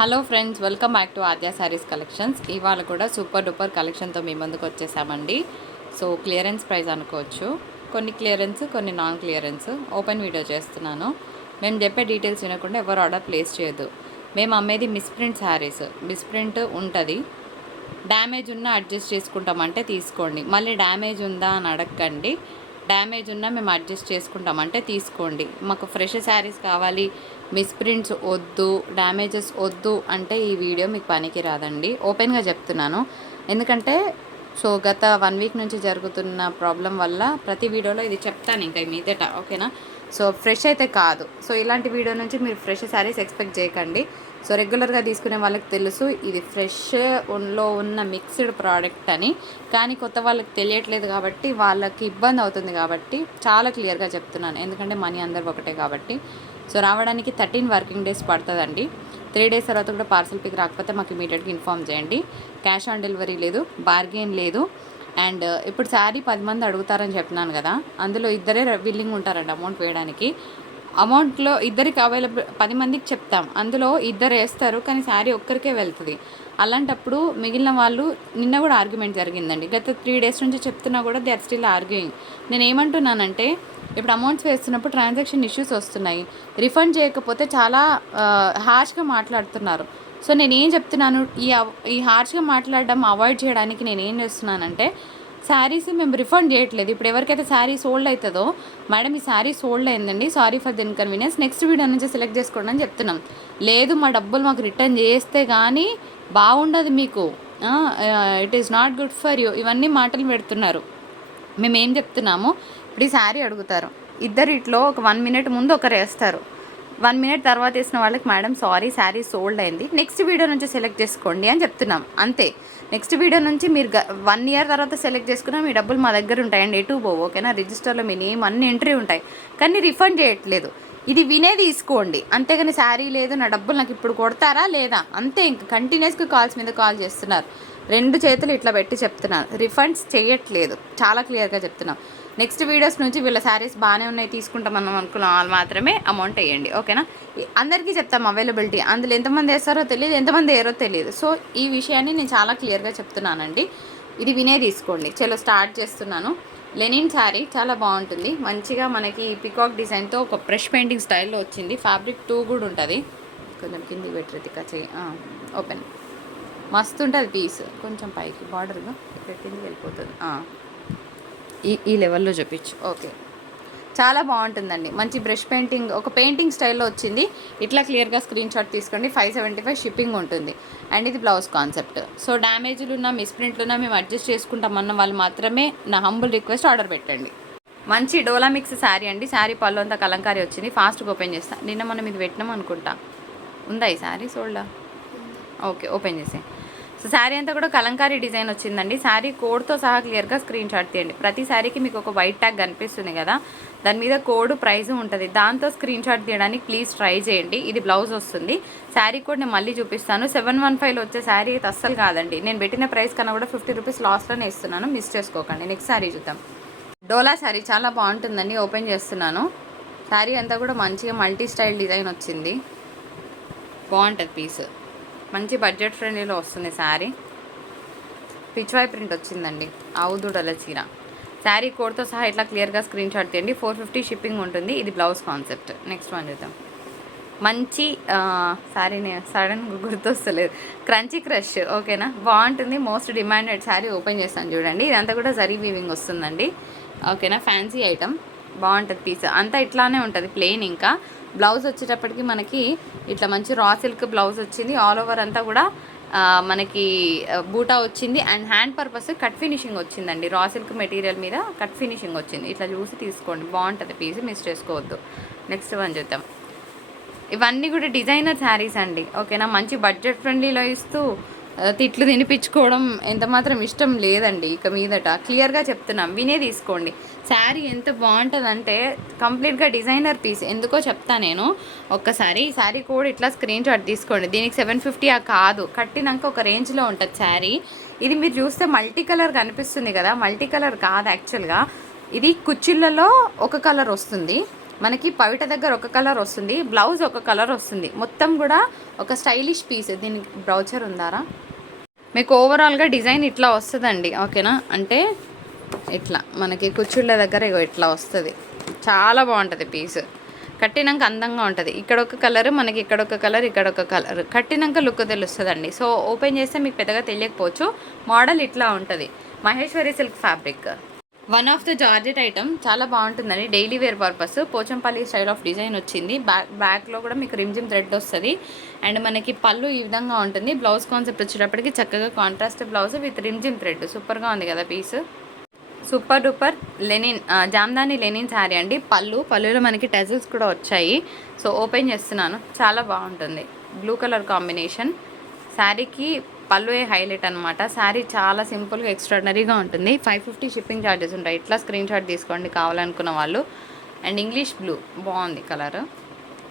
Hello friends, welcome back to Aadya saris collections. ఇవాళ కూడా super duper కలెక్షన్తో మీ ముందుకు వచ్చేసామండి. సో క్లియరెన్స్ ప్రైస్ అనుకోవచ్చు. కొన్ని క్లియరెన్స్, కొన్ని నాన్ క్లియరెన్స్ ఓపెన్ వీడియో చేస్తున్నాను. మేము చెప్పే డీటెయిల్స్ వినకుండా ఎవరు ఆర్డర్ ప్లేస్ చేయొద్దు. మేము అమ్మేది మిస్ప్రింట్ శారీస్. మిస్ప్రింట్ ఉంటుంది, డ్యామేజ్ ఉన్నా అడ్జస్ట్ చేసుకుంటామంటే తీసుకోండి. మళ్ళీ డ్యామేజ్ ఉందా అని అడగండి. డ్యామేజ్ ఉన్నా మేము అడ్జస్ట్ చేసుకుంటామంటే తీసుకోండి. మాకు ఫ్రెష్ శారీస్ కావాలి, మిస్ప్రింట్స్ వద్దు, డ్యామేజెస్ వద్దు అంటే ఈ వీడియో మీకు పనికి రాదండి. ఓపెన్గా చెప్తున్నాను. ఎందుకంటే గత 1 వీక్ నుంచి జరుగుతున్న ప్రాబ్లం వల్ల ప్రతి వీడియోలో ఇది చెప్తాను ఇంకా మీదట, ఓకేనా? ఫ్రెష్ అయితే కాదు. ఇలాంటి వీడియో నుంచి మీరు ఫ్రెష్ శారీస్ ఎక్స్పెక్ట్ చేయకండి. రెగ్యులర్గా తీసుకునే వాళ్ళకి తెలుసు ఇది ఫ్రెష్లో ఉన్న మిక్స్డ్ ప్రోడక్ట్ అని. కానీ కొత్త వాళ్ళకి తెలియట్లేదు కాబట్టి వాళ్ళకి ఇబ్బంది అవుతుంది కాబట్టి చాలా క్లియర్గా చెప్తున్నాను. ఎందుకంటే మనీ అందరు ఒకటే కాబట్టి. రావడానికి 13 వర్కింగ్ డేస్ పడుతుందండి. 3 డేస్ తర్వాత కూడా పార్సల్ పిక్ రాకపోతే మాకు ఇమీడియట్గా ఇన్ఫామ్ చేయండి. క్యాష్ ఆన్ డెలివరీ లేదు, బార్గెన్ లేదు. అండ్ ఇప్పుడు శారీ 10 మంది అడుగుతారని చెప్పినాను కదా, అందులో ఇద్దరే విల్లింగ్ ఉంటారండి అమౌంట్ వేయడానికి. అమౌంట్లో ఇద్దరికి అవైలబుల్ 10 మందికి చెప్తాం, అందులో ఇద్దరు వేస్తారు కానీ శారీ ఒక్కరికే వెళ్తుంది. అలాంటప్పుడు మిగిలిన వాళ్ళు నిన్న కూడా ఆర్గ్యుమెంట్ జరిగిందండి. గత 3 డేస్ నుంచి చెప్తున్నా కూడా దే ఆర్ స్టిల్ ఆర్గ్యూయింగ్. నేను ఏమంటున్నానంటే, ఇప్పుడు అమౌంట్స్ వేస్తున్నప్పుడు ట్రాన్సాక్షన్ ఇష్యూస్ వస్తున్నాయి, రిఫండ్ చేయకపోతే చాలా హార్ష్గా మాట్లాడుతున్నారు. నేనేం చెప్తున్నాను, ఈ హార్ష్గా మాట్లాడడం అవాయిడ్ చేయడానికి నేను ఏం చేస్తున్నానంటే, శారీస్ మేము రిఫండ్ చేయట్లేదు. ఇప్పుడు ఎవరికైతే శారీ సోల్డ్ అవుతుందో, మేడం ఈ శారీ సోల్డ్ అయిందండి, sorry for the inconvenience, next video నుంచి సెలెక్ట్ చేసుకోండి అని చెప్తున్నాం. లేదు, మా డబ్బులు మాకు రిటర్న్ చేస్తే కానీ బాగుండదు మీకు, it is not good for you, ఇవన్నీ మాటలు పెడుతున్నారు. మేము ఏం చెప్తున్నాము, ఇప్పుడు ఈ శారీ అడుగుతారు, ఇద్దరిట్లో ఒక 1 మినిట్ ముందు ఒకరు వేస్తారు, 1 మినిట్ తర్వాత వేసిన వాళ్ళకి మేడం సారీ శారీ సోల్డ్ అయింది, నెక్స్ట్ వీడియో నుంచి సెలెక్ట్ చేసుకోండి అని చెప్తున్నాం. అంతే. నెక్స్ట్ వీడియో నుంచి మీరు 1 ఇయర్ తర్వాత సెలెక్ట్ చేసుకున్నా మీ డబ్బులు మా దగ్గర ఉంటాయండి, ఎటు పోవు, ఓకేనా? రిజిస్టర్లో మీ నేమ్ అన్ని ఎంట్రీ ఉంటాయి, కానీ రిఫండ్ చేయట్లేదు. ఇది వినే తీసుకోండి, అంతేగాని శారీ లేదు నా డబ్బులు నాకు ఇప్పుడు కొడతారా లేదా అంతే. ఇంక కంటిన్యూస్గా కాల్స్ మీద కాల్ చేస్తున్నారు, 2 చేతులు ఇట్లా పెట్టి చెప్తున్నారు, రిఫండ్స్ చేయట్లేదు. చాలా క్లియర్గా చెప్తున్నాం. నెక్స్ట్ వీడియోస్ నుంచి వీళ్ళ శారీస్ బాగానే ఉన్నాయి తీసుకుంటామని అనుకున్న వాళ్ళు మాత్రమే అమౌంట్ వేయండి, ఓకేనా? అందరికీ చెప్తాం అవైలబిలిటీ, అందులో ఎంతమంది వేస్తారో తెలియదు, ఎంతమంది వేయరో తెలియదు. ఈ విషయాన్ని నేను చాలా క్లియర్గా చెప్తున్నానండి. ఇది వినే తీసుకోండి. చలో స్టార్ట్ చేస్తున్నాను. లెనిన్ శారీ చాలా బాగుంటుంది, మంచిగా మనకి పికాక్ డిజైన్తో ఒక బ్రష్ పెయింటింగ్ స్టైల్లో వచ్చింది. ఫ్యాబ్రిక్ 2 కూడా ఉంటుంది. కొంచెం కింది పెట్టిక చెయ్యి, ఓపెన్. మస్తు ఉంటుంది పీస్. కొంచెం పైకి బార్డర్గా పెట్టింది వెళ్ళిపోతుంది. ఈ లెవెల్లో చూపించు, ఓకే. చాలా బాగుంటుందండి. మంచి బ్రష్ పెయింటింగ్, ఒక పెయింటింగ్ స్టైల్లో వచ్చింది. ఇట్లా క్లియర్గా స్క్రీన్ షాట్ తీసుకోండి. 575 షిప్పింగ్ ఉంటుంది. అండ్ ఇది బ్లౌజ్ కాన్సెప్ట్. డ్యామేజ్లు ఉన్నా, మిస్ప్రింట్లు ఉన్నా మేము అడ్జస్ట్ చేసుకుంటామన్న వాళ్ళు మాత్రమే నా హంబుల్ రిక్వెస్ట్ ఆర్డర్ పెట్టండి. మంచి డోలా మిక్స్ శారీ అండి. శారీ పళ్ళు అంతా కలంకారీ వచ్చింది. ఫాస్ట్గా ఓపెన్ చేస్తాను. నిన్న మనం ఇది పెట్టినాం అనుకుంటా. ఉందా ఈ శారీ సోల్డా? ఓకే, ఓపెన్ చేసే. శారీ అంతా కూడా కలంకారీ డిజైన్ వచ్చిందండి. శారీ కోడ్తో సహా క్లియర్గా స్క్రీన్ షాట్ తీయండి. ప్రతి శారీకి మీకు ఒక వైట్ ట్యాగ్ కనిపిస్తుంది కదా, దాని మీద కోడ్ ప్రైస్ ఉంటుంది, దాంతో స్క్రీన్ షాట్ తీయడానికి ప్లీజ్ ట్రై చేయండి. ఇది బ్లౌజ్ వస్తుంది. శారీ కోడ్ నేను మళ్ళీ చూపిస్తాను. 715 వచ్చే శారీ అయితే అస్సలు కాదండి. నేను పెట్టిన ప్రైస్ కన్నా కూడా 50 రూపీస్ లాస్ట్లోనే ఇస్తున్నాను, మిస్ చేసుకోకండి. నెక్స్ట్ శారీ చూద్దాం. డోలా శారీ చాలా బాగుంటుందండి. ఓపెన్ చేస్తున్నాను. శారీ అంతా కూడా మంచిగా మల్టీ స్టైల్ డిజైన్ వచ్చింది, బాగుంటుంది పీస్. మంచి బడ్జెట్ ఫ్రెండ్లీలో వస్తుంది శారీ. పిచ్వాయ్ ప్రింట్ వచ్చిందండి, ఆవుదూడల చీర. శారీ కోడ్తో సహా ఇట్లా క్లియర్గా స్క్రీన్ షాట్ తీయండి. 450 షిప్పింగ్ ఉంటుంది. ఇది బ్లౌజ్ కాన్సెప్ట్. నెక్స్ట్ వన్ చూద్దాం. మంచి శారీని సడన్గా గుర్తొస్తలేదు, క్రంచీ క్రష్, ఓకేనా? బాగుంటుంది. Most demanded sari. ఓపెన్ చేస్తాను చూడండి. ఇదంతా కూడా జరీ వీవింగ్ వస్తుందండి, ఓకేనా? ఫ్యాన్సీ ఐటమ్, బాగుంటుంది పీస్. అంతా ఇట్లానే ఉంటుంది ప్లెయిన్. ఇంకా బ్లౌజ్ వచ్చేటప్పటికి మనకి ఇట్లా మంచి రా సిల్క్ బ్లౌజ్ వచ్చింది. ఆల్ ఓవర్ అంతా కూడా మనకి బూటా వచ్చింది. And hand purpose cut finishing వచ్చిందండి. రా సిల్క్ మెటీరియల్ మీద కట్ ఫినిషింగ్ వచ్చింది. ఇట్లా చూసి తీసుకోండి, బాగుంటుంది పీస్, మిస్ చేసుకోవద్దు. నెక్స్ట్ వన్ చూద్దాం. ఇవన్నీ కూడా డిజైనర్ శారీస్ అండి, ఓకేనా? మంచి బడ్జెట్ ఫ్రెండ్లీలో ఇస్తూ తిట్లు తినిపించుకోవడం ఎంత మాత్రం ఇష్టం లేదండి. ఇక మీదట క్లియర్గా చెప్తున్నాం, వినే తీసుకోండి. శారీ ఎంత బాగుంటుందంటే కంప్లీట్గా డిజైనర్ పీస్. ఎందుకో చెప్తా నేను ఒక్కసారి. శారీ కూడా ఇట్లా స్క్రీన్ షాట్ తీసుకోండి. దీనికి 750 కాదు, కట్టినాక ఒక రేంజ్లో ఉంటుంది శారీ. ఇది మీరు చూస్తే మల్టీ కలర్ కనిపిస్తుంది కదా, మల్టీ కలర్ కాదు యాక్చువల్గా. ఇది కుచ్చిళ్ళలో ఒక కలర్ వస్తుంది, మనకి పవిట దగ్గర ఒక కలర్ వస్తుంది, బ్లౌజ్ ఒక కలర్ వస్తుంది. మొత్తం కూడా ఒక స్టైలిష్ పీస్. దీనికి బ్రౌచర్ ఉందారా? మీకు ఓవరాల్గా డిజైన్ ఇట్లా వస్తుందండి, ఓకేనా? అంటే ఇట్లా మనకి కుచ్చుళ్ళ దగ్గర ఇగో ఇట్లా వస్తుంది. చాలా బాగుంటుంది పీస్. కట్టినాక అందంగా ఉంటుంది. ఇక్కడ ఒక కలర్, మనకి ఇక్కడ ఒక కలర్, ఇక్కడ ఒక కలర్. కట్టినాక లుక్ తెలుస్తుందండి. సో ఓపెన్ చేస్తే మీకు పెద్దగా తెలియకపోవచ్చు. మోడల్ ఇట్లా ఉంటుంది. Maheshwari silk fabric, one of the georgette item. చాలా బాగుంటుందండి, daily wear purpose. Pochampally style of design వచ్చింది. బ్యాక్లో కూడా మీకు రిమ్జిమ్ థ్రెడ్ వస్తుంది. అండ్ మనకి పళ్ళు ఈ విధంగా ఉంటుంది. బ్లౌజ్ కాన్సెప్ట్ వచ్చేటప్పటికి చక్కగా కాంట్రాస్ట్ బ్లౌజ్ విత్ రిమ్జిమ్ థ్రెడ్. సూపర్గా ఉంది కదా piece. Super duper linen, Jamdani linen sari అండి. పళ్ళులో మనకి టెజల్స్ కూడా వచ్చాయి. సో ఓపెన్ చేస్తున్నాను. చాలా బాగుంటుంది, బ్లూ కలర్ కాంబినేషన్. శారీకి పళ్ళుయే హైలైట్ అనమాట. శారీ చాలా సింపుల్గా ఎక్స్ట్రాడినరీగా ఉంటుంది. 550 షిప్పింగ్ ఛార్జెస్ ఉంటాయి. ఇట్లా స్క్రీన్ షాట్ తీసుకోండి కావాలనుకున్న వాళ్ళు. అండ్ ఇంగ్లీష్ బ్లూ బాగుంది కలర్.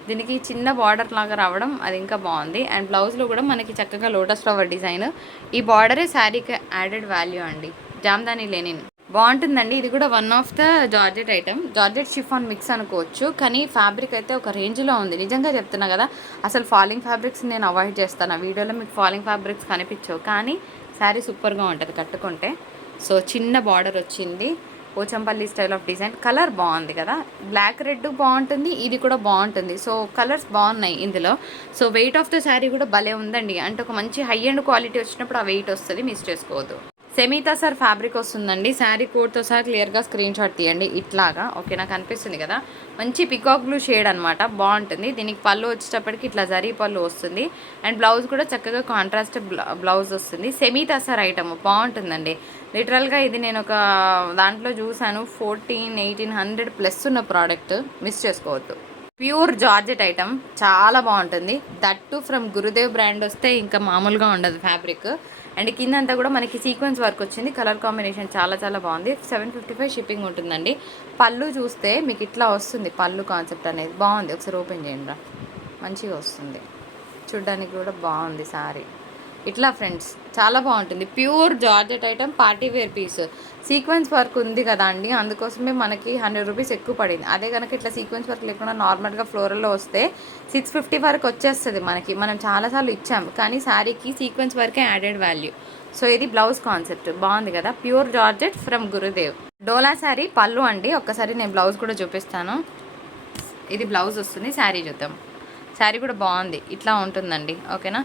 దీనికి చిన్న బార్డర్ లాగా రావడం అది ఇంకా బాగుంది. అండ్ బ్లౌజ్లో కూడా మనకి చక్కగా లోటస్ ఫ్లవర్ డిజైన్. ఈ బార్డరే శారీకి యాడెడ్ వాల్యూ అండి. జామ్దాని లెనిన్ బాగుంటుందండి. ఇది కూడా one of the georgette item. Georgette chiffon mix అనుకోవచ్చు, కానీ ఫ్యాబ్రిక్ అయితే ఒక రేంజ్లో ఉంది. నిజంగా చెప్తున్నా కదా, అసలు ఫాలింగ్ ఫ్యాబ్రిక్స్ నేను అవాయిడ్ చేస్తాను. ఆ వీడియోలో మీకు ఫాలింగ్ ఫ్యాబ్రిక్స్ కనిపించవు, కానీ శారీ సూపర్గా ఉంటుంది కట్టుకుంటే. సో చిన్న బార్డర్ వచ్చింది, Pochampally style of design. Colour బాగుంది కదా, బ్లాక్ రెడ్ బాగుంటుంది, ఇది కూడా బాగుంటుంది. సో కలర్స్ బాగున్నాయి ఇందులో. So weight of the sari కూడా భలే ఉందండి. అంటే ఒక మంచి హై అండ్ క్వాలిటీ వచ్చినప్పుడు ఆ వెయిట్ వస్తుంది, మిస్ చేసుకోవద్దు. సెమీతా సార్ ఫ్యాబ్రిక్ వస్తుందండి. శారీ కోడ్తో సహా క్లియర్గా స్క్రీన్ షాట్ తీయండి ఇట్లాగా, ఓకే? నాకు అనిపిస్తుంది కదా, మంచి పికాక్ బ్లూ షేడ్ అనమాట, బాగుంటుంది. దీనికి పళ్ళు వచ్చేటప్పటికి ఇట్లా జరీ పళ్ళు వస్తుంది. అండ్ బ్లౌజ్ కూడా చక్కగా కాంట్రాస్ట్ బ్లౌజ్ వస్తుంది. సెమీతా సార్ ఐటమ్ బాగుంటుందండి. లిటరల్గా ఇది నేను ఒక దాంట్లో చూసాను, 1400-1800 ప్లస్ ఉన్న ప్రోడక్ట్, మిస్ చేసుకోవద్దు. ప్యూర్ జార్జెట్ ఐటమ్, చాలా బాగుంటుంది. దట్టు ఫ్రమ్ గురుదేవ్ బ్రాండ్ వస్తే ఇంకా మామూలుగా ఉండదు ఫ్యాబ్రిక్. అండ్ కింద అంతా కూడా మనకి సీక్వెన్స్ వర్క్ వచ్చింది. కలర్ కాంబినేషన్ చాలా చాలా బాగుంది. 755 షిప్పింగ్ ఉంటుందండి. పళ్ళు చూస్తే మీకు ఇట్లా వస్తుంది. పళ్ళు కాన్సెప్ట్ అనేది బాగుంది. ఒకసారి ఓపెన్ చేయండి రా, మంచిగా వస్తుంది. చూడ్డానికి కూడా బాగుంది సారీ. ఇట్లా ఫ్రెండ్స్ చాలా బాగుంటుంది. Pure georgette item, party wear piece. Sequence work ఉంది కదా అండి, అందుకోసమే మనకి 100 రూపీస్ ఎక్కువ పడింది. అదే కనుక ఇట్లా సీక్వెన్స్ వర్క్ లేకుండా నార్మల్గా ఫ్లోరల్లో వస్తే 650 వరకు వచ్చేస్తుంది మనకి. మనం చాలాసార్లు ఇచ్చాం, కానీ శారీకి సీక్వెన్స్ వర్కే యాడెడ్ వాల్యూ. సో ఇది బ్లౌజ్ కాన్సెప్ట్ బాగుంది కదా, ప్యూర్ జార్జెట్ ఫ్రమ్ గురుదేవ్. డోలా శారీ పళ్ళు అండి. ఒక్కసారి నేను బ్లౌజ్ కూడా చూపిస్తాను. ఇది బ్లౌజ్ వస్తుంది. శారీ చూద్దాం. శారీ కూడా బాగుంది, ఇట్లా ఉంటుందండి, ఓకేనా?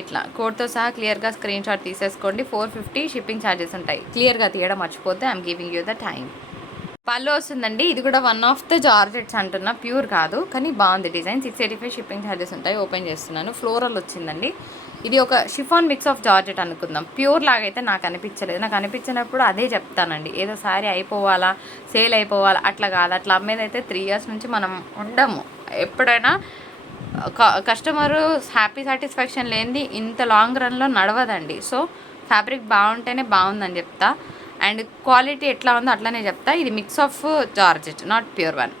ఇట్లా కోడ్తో సహా క్లియర్గా స్క్రీన్ షాట్ తీసేసుకోండి. 450 షిప్పింగ్ ఛార్జెస్ ఉంటాయి. క్లియర్గా తీయడం మర్చిపోతే I'm giving you the time. పళ్ళు వస్తుందండి. ఇది కూడా వన్ ఆఫ్ ద జార్జెట్స్ అంటున్నా, ప్యూర్ కాదు కానీ బాగుంది డిజైన్. 685 షిప్పింగ్ ఛార్జెస్ ఉంటాయి. ఓపెన్ చేస్తున్నాను. ఫ్లోరల్ వచ్చిందండి. ఇది ఒక షిఫాన్ మిక్స్ ఆఫ్ జార్జెట్ అనుకుందాం. ప్యూర్ లాగైతే నాకు అనిపించలేదు. నాకు అనిపించినప్పుడు అదే చెప్తానండి, ఏదో శారీ అయిపోవాలా, సేల్ అయిపోవాలా అట్లా కాదు. అట్లా అమ్మేదైతే 3 years నుంచి మనం ఉండము. ఎప్పుడైనా కస్టమరు హ్యాపీ సాటిస్ఫాక్షన్ లేనిది ఇంత లాంగ్ రన్లో నడవదండి. సో ఫ్యాబ్రిక్ బాగుంటేనే బాగుందని చెప్తా. అండ్ క్వాలిటీ ఎట్లా ఉందో అట్లనే చెప్తా. ఇది mix of georgette, not pure one.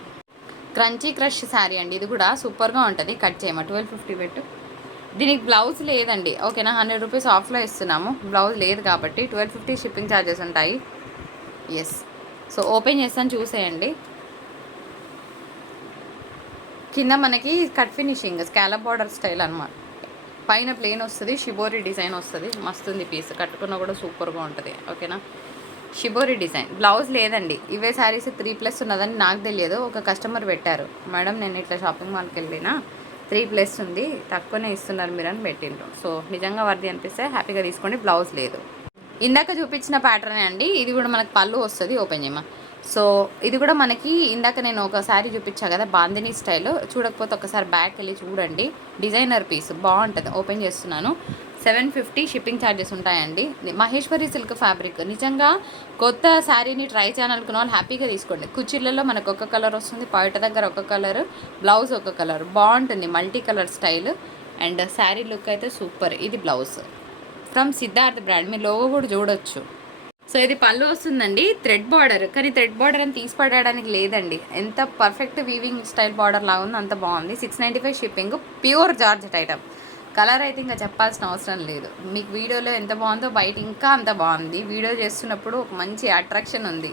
Crunchy crush sari అండి. ఇది కూడా సూపర్గా ఉంటుంది. కట్ చేయమా, 1250 పెట్టు. దీనికి బ్లౌజ్ లేదండి, ఓకేనా? 100 రూపీస్ ఆఫ్లో ఇస్తున్నాము. బ్లౌజ్ లేదు కాబట్టి 1250 షిప్పింగ్ ఛార్జెస్ ఉంటాయి. ఎస్. సో ఓపెన్ చేస్తాను, చూసేయండి. కింద మనకి cut finishing scallop border style అనమాట. పైన ప్లెయిన్ వస్తుంది, షిబోరి డిజైన్ వస్తుంది. మస్తుంది పీస్, కట్టుకున్నా కూడా సూపర్గా ఉంటుంది, ఓకేనా? Shibori design. బ్లౌజ్ లేదండి. ఇవే శారీస్ 3+ ఉన్నదని నాకు తెలియదు. ఒక కస్టమర్ పెట్టారు, మేడం నేను ఇట్లా షాపింగ్ మాల్కి వెళ్ళినా 3+ ఉంది, తక్కువనే ఇస్తున్నారు మీరు అని పెట్టిండ్రు. సో నిజంగా వర్ది అనిపిస్తే హ్యాపీగా తీసుకోండి. బ్లౌజ్ లేదు. ఇందాక చూపించిన ప్యాటర్నే అండి. ఇది కూడా మనకు పళ్ళు వస్తుంది. ఓపెన్ చేయమా. సో ఇది కూడా మనకి ఇందాక నేను ఒక శారీ చూపించా కదా, బాందిని స్టైల్. చూడకపోతే ఒకసారి బ్యాక్ వెళ్ళి చూడండి. డిజైనర్ పీస్ బాగుంటుంది. ఓపెన్ చేస్తున్నాను. 750 షిప్పింగ్ ఛార్జెస్ ఉంటాయండి. Maheshwari silk fabric. నిజంగా కొత్త శారీని ట్రై చేయాలనుకున్న వాళ్ళు హ్యాపీగా తీసుకోండి. కుచ్చిళ్ళలో మనకు ఒక కలర్ వస్తుంది, పైట దగ్గర ఒక కలర్, బ్లౌజ్ ఒక కలర్. బాగుంటుంది, multi colour style. And sari look అయితే సూపర్. ఇది బ్లౌజ్ ఫ్రమ్ సిద్ధార్థ్ బ్రాండ్. మీరు లోగో కూడా చూడొచ్చు. సో ఇది పళ్ళు వస్తుందండి. థ్రెడ్ బార్డర్, కానీ థ్రెడ్ బార్డర్ అని తీసి పడడానికి లేదండి. ఎంత పర్ఫెక్ట్ వీవింగ్ స్టైల్ బార్డర్ లాగా ఉంది, అంత బాగుంది. 695 shipping. Pure georgette item. Colour అయితే ఇంకా చెప్పాల్సిన అవసరం లేదు. మీకు వీడియోలో ఎంత బాగుందో బయట ఇంకా అంత బాగుంది. వీడియో చేస్తున్నప్పుడు ఒక మంచి అట్రాక్షన్ ఉంది,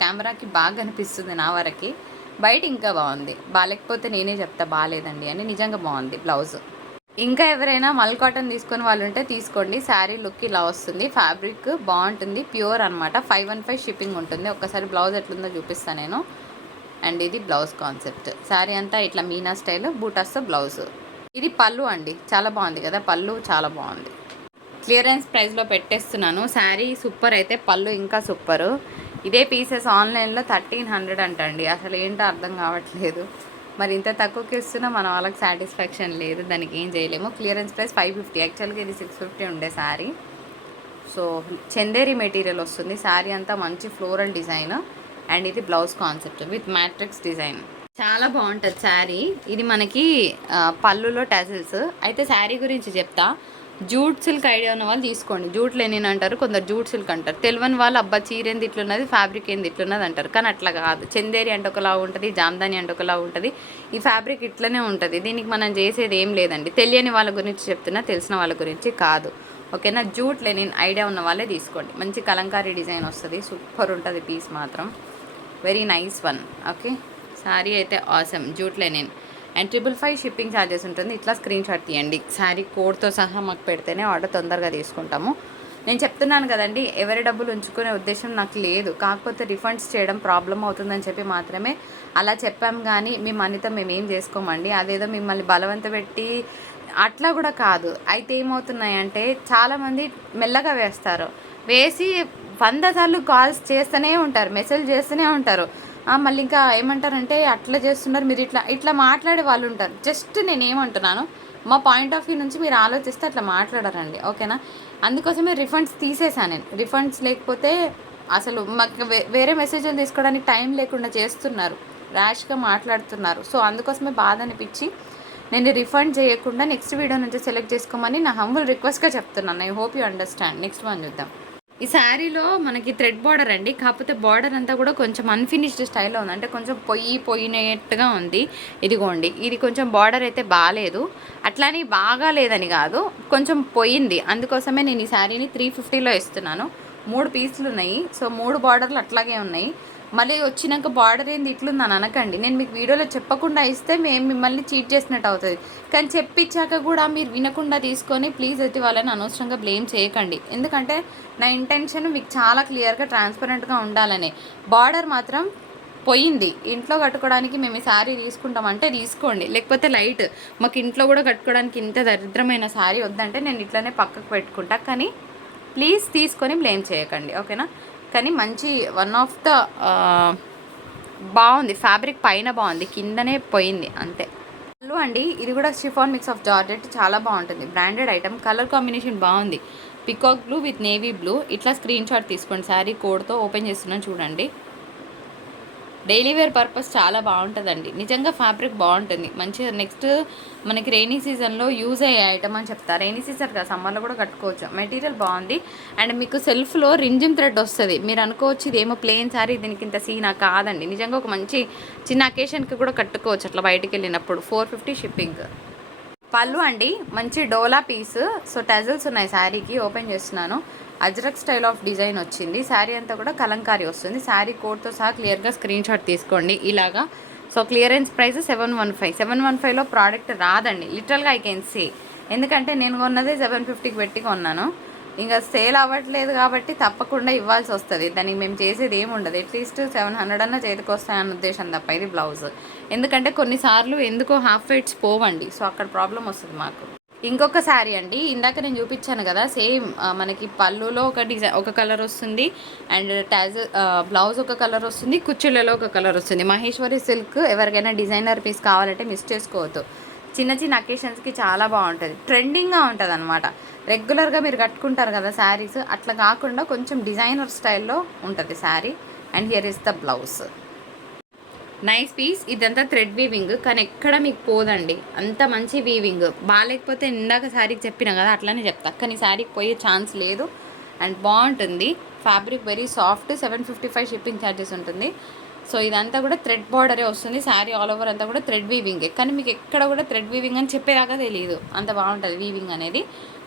కెమెరాకి బాగా అనిపిస్తుంది నా వరకు. బయట ఇంకా బాగుంది, బాగాలేకపోతే నేనే చెప్తా బాగాలేదండి అని. నిజంగా బాగుంది బ్లౌజ్. ఇంకా ఎవరైనా మల్ కాటన్ తీసుకొని వాళ్ళు ఉంటే తీసుకోండి. శారీ లుక్ ఇలా వస్తుంది, ఫ్యాబ్రిక్ బాగుంటుంది, ప్యూర్ అనమాట. 515 షిప్పింగ్ ఉంటుంది. ఒక్కసారి బ్లౌజ్ ఎట్లుందో చూపిస్తాను నేను. అండ్ ఇది బ్లౌజ్ కాన్సెప్ట్. శారీ అంతా ఇట్లా మీనా స్టైల్, బూటాస్తో బ్లౌజ్. ఇది పళ్ళు అండి, చాలా బాగుంది కదా, పళ్ళు చాలా బాగుంది. క్లియరెన్స్ ప్రైస్లో పెట్టేస్తున్నాను. శారీ సూపర్ అయితే పళ్ళు ఇంకా సూపరు. ఇదే పీసెస్ ఆన్లైన్లో 1300 అంటండి. అసలు ఏంటో అర్థం కావట్లేదు. మరి ఇంత తక్కువకి ఇస్తున్నా మన వాళ్ళకి సాటిస్ఫాక్షన్ లేదు, దానికి ఏం చేయలేము. Clearance price 550. యాక్చువల్గా ఇది 650 ఉండే శారీ. సో చందేరి మెటీరియల్ వస్తుంది. శారీ అంతా మంచి ఫ్లోరల్ డిజైన్. అండ్ ఇది blouse concept with matrix design. చాలా బాగుంటుంది శారీ. ఇది మనకి పళ్ళులో టజిల్స్. అయితే శారీ గురించి చెప్తా. జూట్ సిల్క్ ఐడియా ఉన్న వాళ్ళు తీసుకోండి. జూట్ లెనిన్ అంటారు, కొందరు జూట్ సిల్క్ అంటారు. తెలియని వాళ్ళు అబ్బా చీర ఏంది ఇట్లున్నది, ఫ్యాబ్రిక్ ఏంది ఇట్లున్నది అంటారు. కానీ అట్లా కాదు. చందేరి అంటే ఒకలా ఉంటుంది, జామ్దాని అంటే ఒకలా ఉంటుంది. ఈ ఫ్యాబ్రిక్ ఇట్లనే ఉంటుంది. దీనికి మనం చేసేది ఏం లేదండి. తెలియని వాళ్ళ గురించి చెప్తున్నా, తెలిసిన వాళ్ళ గురించి కాదు. ఓకేనా. జూట్ లెనిన్ ఐడియా ఉన్న వాళ్ళే తీసుకోండి. మంచి కలంకారీ డిజైన్ వస్తుంది, సూపర్ ఉంటుంది పీస్ మాత్రం. Very nice one. Okay, sari అయితే awesome. Jute linen. And 555 shipping charges ఉంటుంది. ఇట్లా స్క్రీన్ షాట్ తీయండి. శారీ కోడ్తో సహా మాకు పెడితేనే ఆర్డర్ తొందరగా తీసుకుంటాము. నేను చెప్తున్నాను కదండి, ఎవరి డబ్బులు ఉంచుకునే ఉద్దేశం నాకు లేదు. కాకపోతే రిఫండ్స్ చేయడం ప్రాబ్లం అవుతుందని చెప్పి మాత్రమే అలా చెప్పాం. కానీ మీ మనీతో మేము ఏం చేసుకోమండి. అదేదో మిమ్మల్ని బలవంత పెట్టి అట్లా కూడా కాదు. అయితే ఏమవుతున్నాయంటే చాలామంది మెల్లగా వేస్తారు, వేసి 100 సార్లు కాల్స్ చేస్తూనే ఉంటారు, మెసేజ్ చేస్తూనే ఉంటారు. మళ్ళీ ఇంకా ఏమంటారంటే అట్లా చేస్తున్నారు మీరు, ఇట్లా ఇట్లా మాట్లాడే వాళ్ళు ఉంటారు. జస్ట్ నేను ఏమంటున్నాను, మా పాయింట్ ఆఫ్ వ్యూ నుంచి మీరు ఆలోచిస్తే అట్లా మాట్లాడరండి. ఓకేనా. అందుకోసమే రిఫండ్స్ తీసేసాను నేను. రిఫండ్స్ లేకపోతే అసలు మాకు వేరే మెసేజ్లు తీసుకోవడానికి టైం లేకుండా చేస్తున్నారు, ర్యాష్గా మాట్లాడుతున్నారు. సో అందుకోసమే బాధ అనిపించి నేను రిఫండ్ చేయకుండా నెక్స్ట్ వీడియో నుంచి సెలెక్ట్ చేసుకోమని నా హంబుల్ రిక్వెస్ట్గా చెప్తున్నాను. I hope you understand. Next one చూద్దాం. ఈ శారీలో మనకి థ్రెడ్ బార్డర్ అండి. కాకపోతే బార్డర్ అంతా కూడా కొంచెం అన్ఫినిష్డ్ స్టైల్లో ఉంది, అంటే కొంచెం పోయినట్టుగా ఉంది. ఇదిగోండి, ఇది కొంచెం బార్డర్ అయితే బాగాలేదు. అట్లానే బాగా లేదని కాదు, కొంచెం పోయింది. అందుకోసమే నేను ఈ శారీని 350లో ఇస్తున్నాను. 3 పీసులు ఉన్నాయి. సో 3 బార్డర్లు అట్లాగే ఉన్నాయి. మళ్ళీ వచ్చినాక బార్డర్ ఏంది ఇట్లుందని అనకండి. నేను మీకు వీడియోలో చెప్పకుండా ఇస్తే మేము మిమ్మల్ని చీట్ చేసినట్టు అవుతుంది. కానీ చెప్పించాక కూడా మీరు వినకుండా తీసుకొని ప్లీజ్ అయితే వాళ్ళని అనవసరంగా బ్లేమ్ చేయకండి. ఎందుకంటే నా ఇంటెన్షన్ మీకు చాలా క్లియర్గా ట్రాన్స్పరెంట్గా ఉండాలని. బార్డర్ మాత్రం పోయింది. ఇంట్లో కట్టుకోవడానికి మేము ఈ శారీ తీసుకుంటామంటే తీసుకోండి, లేకపోతే లైట్ మాకు ఇంట్లో కూడా కట్టుకోవడానికి ఇంత దరిద్రమైన శారీ వద్దంటే నేను ఇట్లనే పక్కకు పెట్టుకుంటా. కానీ ప్లీజ్ తీసుకొని బ్లేమ్ చేయకండి. ఓకేనా. కానీ మంచి వన్ ఆఫ్ ద బాగుంది. ఫ్యాబ్రిక్ పైన బాగుంది, కిందనే పోయింది అంతే. పళ్ళు అండి, ఇది కూడా షిఫాన్ మిక్స్ ఆఫ్ జార్జెట్, చాలా బాగుంటుంది. Branded item. కలర్ కాంబినేషన్ బాగుంది, peacock blue with navy blue. ఇట్లా స్క్రీన్ షాట్ తీసుకోండి. శారీ కోడ్తో ఓపెన్ చేస్తున్నాను చూడండి. డైలీ వేర్ పర్పస్ చాలా బాగుంటుందండి. నిజంగా ఫ్యాబ్రిక్ బాగుంటుంది మంచిగా. నెక్స్ట్ మనకి రెయినీ సీజన్లో యూజ్ అయ్యే ఐటమ్ అని చెప్తా. రెయినీ సీజన్ కదా, సమ్మర్లో కూడా కట్టుకోవచ్చు. మెటీరియల్ బాగుంది. అండ్ మీకు సెల్ఫ్లో రింజిమ్ థ్రెడ్ వస్తుంది. మీరు అనుకోవచ్చు ఇదేమో ప్లెయిన్ శారీ, దీనికి ఇంత సీనా, కాదండి. నిజంగా ఒక మంచి చిన్న అకేషన్కి కూడా కట్టుకోవచ్చు అట్లా బయటికి వెళ్ళినప్పుడు. 450 షిప్పింగ్. పళ్ళు అండి, మంచి డోలా పీస్. సో టజల్స్ ఉన్నాయి శారీకి. ఓపెన్ చేస్తున్నాను. అజ్రక్ స్టైల్ ఆఫ్ డిజైన్ వచ్చింది. శారీ అంతా కూడా కలంకారీ వస్తుంది. శారీ కోడ్తో సహా క్లియర్గా స్క్రీన్ షాట్ తీసుకోండి ఇలాగా. So clearance price 715. 715లో ప్రోడక్ట్ రాదండి, లిటరల్గా ఐ కెన్ సే. ఎందుకంటే నేను కొన్నదే 750కి పెట్టి కొన్నాను. ఇంకా సేల్ అవ్వట్లేదు కాబట్టి తప్పకుండా ఇవ్వాల్సి వస్తుంది. దానికి మేము చేసేది ఏమి ఉండదు. అట్లీస్ట్ 700 అన్న చేతికి వస్తాయన్న ఉద్దేశం తప్ప. ఇది బ్లౌజ్. ఎందుకంటే కొన్నిసార్లు ఎందుకో హాఫ్ వెయిట్స్ పోవండి, సో అక్కడ ప్రాబ్లం వస్తుంది మాకు. ఇంకొక శారీ అండి, ఇందాక నేను చూపించాను కదా, సేమ్ మనకి పళ్ళులో ఒక డిజైన్ ఒక కలర్ వస్తుంది, అండ్ బ్లౌజ్ ఒక కలర్ వస్తుంది, కుచ్చులలో ఒక కలర్ వస్తుంది. మహేశ్వరి సిల్క్. ఎవరికైనా డిజైనర్ పీస్ కావాలంటే మిస్ చేసుకోవద్దు. చిన్న చిన్న అకేషన్స్కి చాలా బాగుంటుంది, ట్రెండింగ్గా ఉంటుంది అనమాట. రెగ్యులర్గా మీరు కట్టుకుంటారు కదా శారీస్, అట్లా కాకుండా కొంచెం డిజైనర్ స్టైల్లో ఉంటుంది sari. And here is the blouse. Nice piece. ఇదంతా థ్రెడ్ వీవింగ్, కానీ ఎక్కడ మీకు పోదండి, అంత మంచి వీవింగ్. బాగాలేకపోతే ఇందాక శారీకి చెప్పిన కదా అట్లానే చెప్తా, కానీ శారీకి పోయే ఛాన్స్ లేదు. అండ్ బాగుంటుంది fabric, very soft. 755 shipping charges ఉంటుంది. సో ఇదంతా కూడా థ్రెడ్ బార్డరే వస్తుంది. శారీ ఆల్ ఓవర్ అంతా కూడా థ్రెడ్ వీవింగే, కానీ మీకు ఎక్కడ కూడా థ్రెడ్ వీవింగ్ అని చెప్పేదాకా తెలియదు, అంత బాగుంటుంది వీవింగ్ అనేది.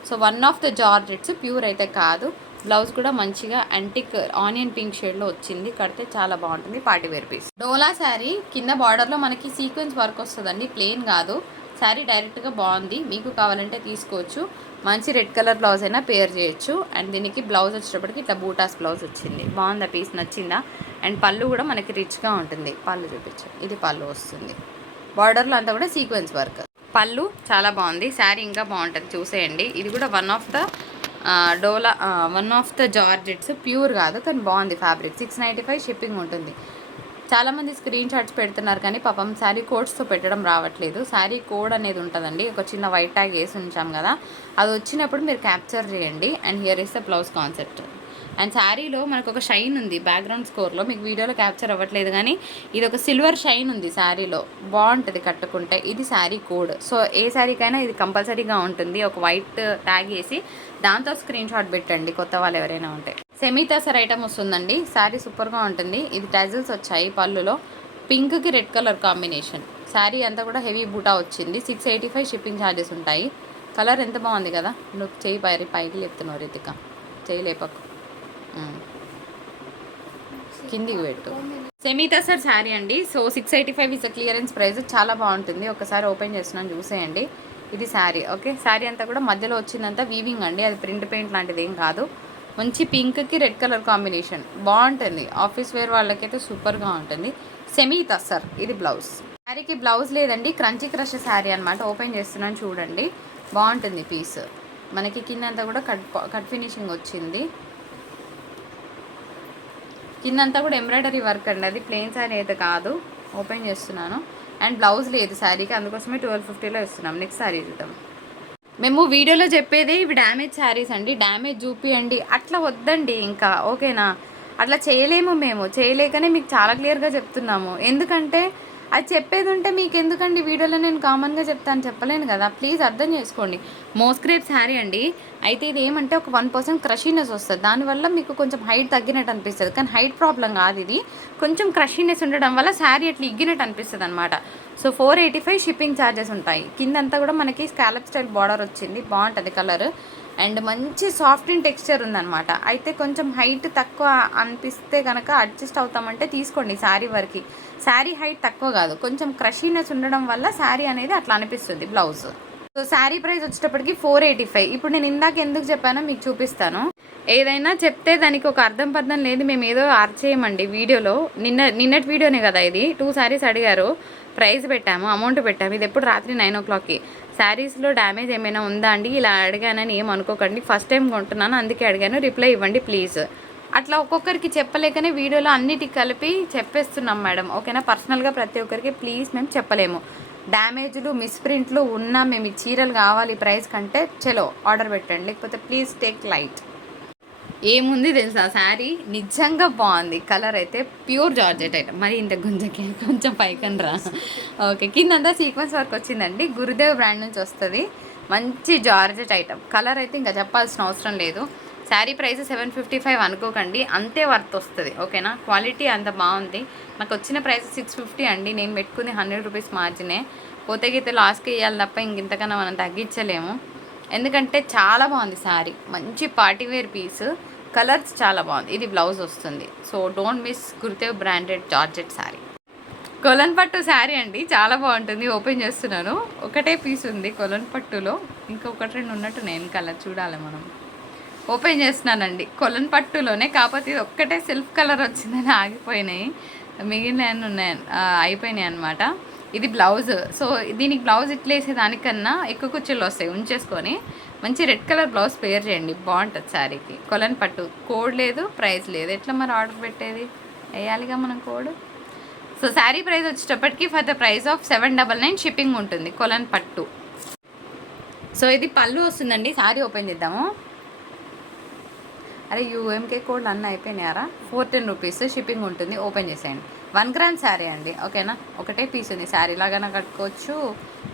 So one of the georgettes, pure అయితే కాదు. బ్లౌజ్ కూడా మంచిగా యాంటిక్ ఆనియన్ పింక్ షేడ్లో వచ్చింది. కడితే చాలా బాగుంటుంది. Party wear piece. Dola sari కింద బార్డర్లో మనకి సీక్వెన్స్ వర్క్ వస్తుందండి, ప్లెయిన్ కాదు. శారీ డైరెక్ట్గా బాగుంది, మీకు కావాలంటే తీసుకోవచ్చు. మంచి రెడ్ కలర్ బ్లౌజ్ అయినా పేర్ చేయొచ్చు. అండ్ దీనికి బ్లౌజ్ వచ్చేటప్పటికి ఇట్లా బూటాస్ బ్లౌజ్ వచ్చింది. బాగుందా పీస్, నచ్చిందా? అండ్ పళ్ళు కూడా మనకి రిచ్గా ఉంటుంది. పళ్ళు చూపించు, ఇది పళ్ళు వస్తుంది. బార్డర్లో అంతా కూడా సీక్వెన్స్ వర్క్. పళ్ళు చాలా బాగుంది. శారీ ఇంకా బాగుంటుంది, చూసేయండి. ఇది కూడా one of the georgettes, pure కాదు కానీ బాగుంది ఫ్యాబ్రిక్. 695 షిప్పింగ్ ఉంటుంది. చాలామంది స్క్రీన్ షాట్స్ పెడుతున్నారు కానీ పాపం శారీ కోడ్స్తో పెట్టడం రావట్లేదు. శారీ కోడ్ అనేది ఉంటుందండి, ఒక చిన్న వైట్ ట్యాగ్ వేసి ఉంచాం కదా, అది వచ్చినప్పుడు మీరు క్యాప్చర్ చేయండి. And here is the blouse concept. And శారీలో మనకు ఒక షైన్ ఉంది బ్యాక్గ్రౌండ్ స్కోర్లో, మీకు వీడియోలో క్యాప్చర్ అవ్వట్లేదు కానీ ఇది ఒక సిల్వర్ షైన్ ఉంది శారీలో, బాగుంటుంది కట్టుకుంటే. ఇది శారీ కోడ్. సో ఏ శారీకైనా ఇది కంపల్సరీగా ఉంటుంది. ఒక వైట్ ట్యాగ్ వేసి దాంతో స్క్రీన్ షాట్ పెట్టండి కొత్త వాళ్ళు ఎవరైనా ఉంటే. సెమీ తసర్ ఐటమ్ వస్తుందండి. శారీ సూపర్గా ఉంటుంది. ఇది టైజిల్స్ వచ్చాయి పళ్ళులో, పింక్కి రెడ్ కలర్ కాంబినేషన్. శారీ అంతా కూడా హెవీ బూటా వచ్చింది. 685 షిప్పింగ్ ఛార్జెస్ ఉంటాయి. కలర్ ఎంత బాగుంది కదా. నువ్వు చేయి పైకి లేపుతున్నావు రితిక, చేయి లేపకు, కిందికి పెట్టు. సెమీ తసర్ శారీ అండి. So 685 is clearance price. చాలా బాగుంటుంది. ఒకసారి ఓపెన్ చేస్తున్నాను, చూసేయండి. ఇది శారీ. ఓకే, శారీ అంతా కూడా మధ్యలో వచ్చిందంతా వీవింగ్ అండి, అది ప్రింట్ పెయింట్ లాంటిది ఏం కాదు. మంచి పింక్కి రెడ్ కలర్ కాంబినేషన్, బాగుంటుంది. ఆఫీస్ వేర్ వాళ్ళకైతే సూపర్గా ఉంటుంది. సెమీ తసర్. ఇది బ్లౌజ్. శారీకి బ్లౌజ్ లేదండి, క్రంచీ క్రష్ శారీ అనమాట. ఓపెన్ చేస్తున్నాను, చూడండి. బాగుంటుంది పీస్. మనకి కిందంతా కూడా కట్ ఫినిషింగ్ వచ్చింది. కిందంతా కూడా ఎంబ్రాయిడరీ వర్క్ అండి, అది ప్లెయిన్ శారీ అయితే కాదు. ఓపెన్ చేస్తున్నాను. అండ్ బ్లౌజ్ లేదు శారీకి, అందుకోసమే 1250లో ఇస్తున్నాం. నెక్స్ట్ శారీ చూద్దాం. మేము వీడియోలో చెప్పేది ఇవి డ్యామేజ్ శారీస్ అండి, డ్యామేజ్ చూపియండి అట్లా వద్దండి ఇంకా, ఓకేనా? అట్లా చేయలేము, మేము చేయలేకనే మీకు చాలా క్లియర్గా చెప్తున్నాము. ఎందుకంటే అది చెప్పేది ఉంటే మీకు ఎందుకండి వీడియోలో నేను కామన్గా చెప్తాను, చెప్పలేను కదా. ప్లీజ్ అర్థం చేసుకోండి. మోస్క్రేప్ శారీ అండి. అయితే ఇది ఏమంటే ఒక 1% క్రషీనెస్ వస్తుంది, దానివల్ల మీకు కొంచెం హైట్ తగ్గినట్టు అనిపిస్తుంది. కానీ హైట్ ప్రాబ్లం కాదు, ఇది కొంచెం క్రషీనెస్ ఉండడం వల్ల శారీ అట్లా ఇగ్గినట్టు అనిపిస్తుంది అనమాట. సో 485 షిప్పింగ్ ఛార్జెస్ ఉంటాయి. కిందంతా కూడా మనకి స్కాలప్ స్టైల్ బార్డర్ వచ్చింది, బాగుంటుంది కలర్. అండ్ మంచి సాఫ్ట్ ఇన్ టెక్స్చర్ ఉందన్నమాట. అయితే కొంచెం హైట్ తక్కువ అనిపిస్తే కనుక అడ్జస్ట్ అవుతామంటే తీసుకోండి శారీ వరకు. శారీ హైట్ తక్కువ కాదు, కొంచెం క్రషీనెస్ ఉండడం వల్ల శారీ అనేది అట్లా అనిపిస్తుంది బ్లౌజ్. సో శారీ ప్రైస్ వచ్చేటప్పటికి 485. ఇప్పుడు నేను ఇందాక ఎందుకు చెప్పానో మీకు చూపిస్తాను. ఏదైనా చెప్తే దానికి ఒక అర్థం పర్థం లేదు, మేము ఏదో చేయమండి వీడియోలో. నిన్నటి వీడియోనే కదా ఇది. 2 శారీస్ అడిగారు, ప్రైస్ పెట్టాము, అమౌంట్ పెట్టాము. ఇది ఎప్పుడు రాత్రి 9 o'clockకి. శారీస్లో డ్యామేజ్ ఏమైనా ఉందా అండి, ఇలా అడిగానని ఏం అనుకోకండి. ఫస్ట్ టైం కొంటున్నాను, అందుకే అడిగాను. రిప్లై ఇవ్వండి ప్లీజ్. అట్లా ఒక్కొక్కరికి చెప్పలేకనే వీడియోలో అన్నిటికి కలిపి చెప్పేస్తున్నాం మేడం, ఓకేనా? పర్సనల్గా ప్రతి ఒక్కరికి ప్లీజ్ మేము చెప్పలేము. డ్యామేజ్లు మిస్ప్రింట్లు ఉన్నా మేము ఈ చీరలు కావాలి ప్రైస్ కంటే చలో ఆర్డర్ పెట్టండి, లేకపోతే ప్లీజ్ టేక్ లైట్. ఏముంది తెలుసా, శారీ నిజంగా బాగుంది. కలర్ అయితే ప్యూర్ జార్జెట్ ఐటమ్. మరి ఇంత గుంజకి కొంచెం పైకన్ రా. ఓకే, కిందంతా సీక్వెన్స్ వర్క్ వచ్చిందండి. గురుదేవ్ బ్రాండ్ నుంచి వస్తుంది. మంచి జార్జెట్ ఐటమ్. కలర్ అయితే ఇంకా చెప్పాల్సిన అవసరం లేదు. శారీ ప్రైస్ 755 అనుకోకండి, అంతే వర్త్ వస్తుంది, ఓకేనా? క్వాలిటీ అంత బాగుంది. నాకు వచ్చిన ప్రైస్ 650 అండి. నేను పెట్టుకుంది 100 రూపీస్ మార్జినే. పోతే గీతే లాస్ట్కి ఇవ్వాలి తప్ప ఇంతకన్నా మనం తగ్గించలేము. ఎందుకంటే చాలా బాగుంది శారీ, మంచి పార్టీవేర్ పీస్. కలర్స్ చాలా బాగుంది. ఇది బ్లౌజ్ వస్తుంది. So don't miss Gurudev branded georgette sari. కొలన్ పట్టు శారీ అండి, చాలా బాగుంటుంది. ఓపెన్ చేస్తున్నాను, ఒకటే పీస్ ఉంది కొలన్ పట్టులో, ఇంకొకటి 2 ఉన్నట్టు నేను కలర్ చూడాలి మనం. ఓపెన్ చేస్తున్నానండి, కొలన్ పట్టులోనే. కాకపోతే ఇది ఒక్కటే సెల్ఫ్ కలర్ వచ్చిందని ఆగిపోయినాయి, మిగిలిన ఉన్నాయి అయిపోయినాయి అనమాట. ఇది బ్లౌజ్. సో దీనికి బ్లౌజ్ ఇట్లా వేసే దానికన్నా ఎక్కువ కుర్చీలు వస్తాయి, ఉంచేసుకొని మంచి రెడ్ కలర్ బ్లౌజ్ పేర్ చేయండి, బాగుంటుంది శారీకి. కొలన్ పట్టు. కోడ్ లేదు, ప్రైస్ లేదు, ఎట్లా మరి ఆర్డర్ పెట్టేది? వేయాలిగా మనం కోడ్. సో శారీ ప్రైస్ వచ్చేటప్పటికి for the price of 799 shipping ఉంటుంది. కొలన్ పట్టు. సో ఇది పళ్ళు వస్తుందండి. శారీ ఓపెన్ చేద్దాము. అరే యూఎంకే కోడ్ అన్నీ అయిపోయినాయారా? 410 రూపీస్ షిప్పింగ్ ఉంటుంది. ఓపెన్ చేసేయండి. 1 గ్రామ్ శారీ అండి, ఓకేనా? ఒకటే పీస్ ఉంది. శారీ లాగానే కట్టుకోవచ్చు,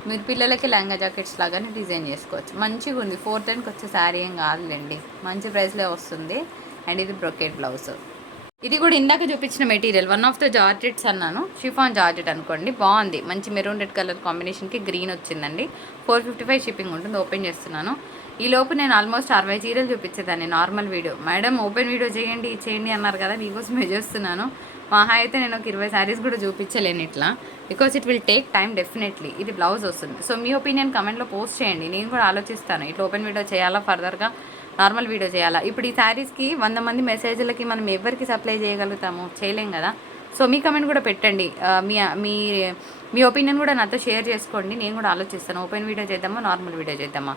మీరు పిల్లలకి లెహంగా జాకెట్స్ లాగానే డిజైన్ చేసుకోవచ్చు. మంచిగా ఉంది. 410కి వచ్చే శారీ ఏం కాదులేండి, మంచి ప్రైస్లో వస్తుంది. అండ్ ఇది బ్రొకెట్ బ్లౌజ్. ఇది కూడా ఇందాక చూపించిన material one of the georgettes అన్నాను, షిఫాన్ జార్జెట్ అనుకోండి. బాగుంది, మంచి మెరూన్ రెడ్ కలర్ కాంబినేషన్కి గ్రీన్ వచ్చిందండి. 455 షిప్పింగ్ ఉంటుంది. ఓపెన్ చేస్తున్నాను. ఈ లోపు నేను ఆల్మోస్ట్ 60 చీరలు చూపించేదాన్ని normal video. Madam open video చేయండి అన్నారు కదా, మీకోసమే చేస్తున్నాను. మహా అయితే నేను ఒక 20 శారీస్ కూడా చూపించలేను ఇట్లా, because it will take time definitely. ఇది బ్లౌజ్ వస్తుంది. సో మీ ఒపీనియన్ కమెంట్లో పోస్ట్ చేయండి, నేను కూడా ఆలోచిస్తాను ఇట్లా ఓపెన్ వీడియో చేయాలా, ఫర్దర్గా నార్మల్ వీడియో చేయాలా. ఇప్పుడు ఈ శారీస్కి 100 మంది మెసేజ్లకి మనం ఎవరికి సప్లై చేయగలుగుతాము, చేయలేం కదా. సో మీ కమెంట్ కూడా పెట్టండి, మీ మీ మీ ఒపీనియన్ కూడా నాతో షేర్ చేసుకోండి, నేను కూడా ఆలోచిస్తాను ఓపెన్ వీడియో చేద్దామా నార్మల్ వీడియో చేద్దామా.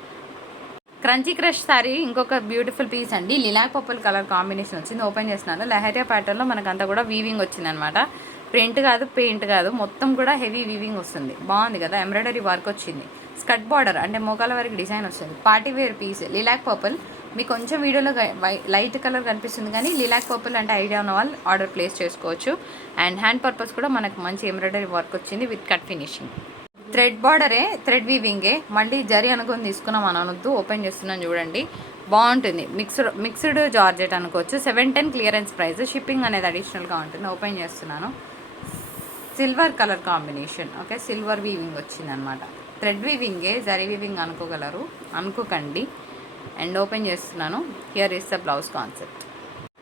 క్రంచీ క్రష్ శారీ ఇంకొక బ్యూటిఫుల్ పీస్ అండి. లిలాక్ పర్పుల్ కలర్ కాంబినేషన్ వచ్చింది. ఓపెన్ చేస్తున్నాను. లహరియా ప్యాటర్న్లో మనకంతా కూడా వీవింగ్ వచ్చింది అనమాట. ప్రింట్ కాదు, పెయింట్ కాదు, మొత్తం కూడా హెవీ వీవింగ్ వస్తుంది. బాగుంది కదా, ఎంబ్రాయిడరీ వర్క్ వచ్చింది. స్కర్ట్ బార్డర్ అంటే మోకాల వరకు డిజైన్ వస్తుంది. Party wear piece lilac purple. మీకు కొంచెం వీడియోలో లైట్ కలర్ కనిపిస్తుంది, కానీ లిలాక్ పర్పుల్ అంటే ఐడియా ఉన్న వాళ్ళు ఆర్డర్ ప్లేస్ చేసుకోవచ్చు. అండ్ హ్యాండ్ పర్పస్ కూడా మనకు మంచి ఎంబ్రాయిడరీ వర్క్ వచ్చింది విత్ కట్ ఫినిషింగ్. థ్రెడ్ బార్డరే, థ్రెడ్ వీవింగే, మళ్ళీ జరీ అనుకొని తీసుకున్నాం అని అనొద్దు. ఓపెన్ చేస్తున్నాను చూడండి, బాగుంటుంది. మిక్స్డ్ జార్జెట్ అనుకోవచ్చు. 710 క్లియరెన్స్ ప్రైస్. షిప్పింగ్ అనేది అడిషనల్గా ఉంటుంది. ఓపెన్ చేస్తున్నాను. Silver colour combination, okay, silver weaving వచ్చిందనమాట. థ్రెడ్ వీవింగే, జరీ వీవింగ్ అనుకోకండి. అండ్ ఓపెన్ చేస్తున్నాను. Here is the blouse concept.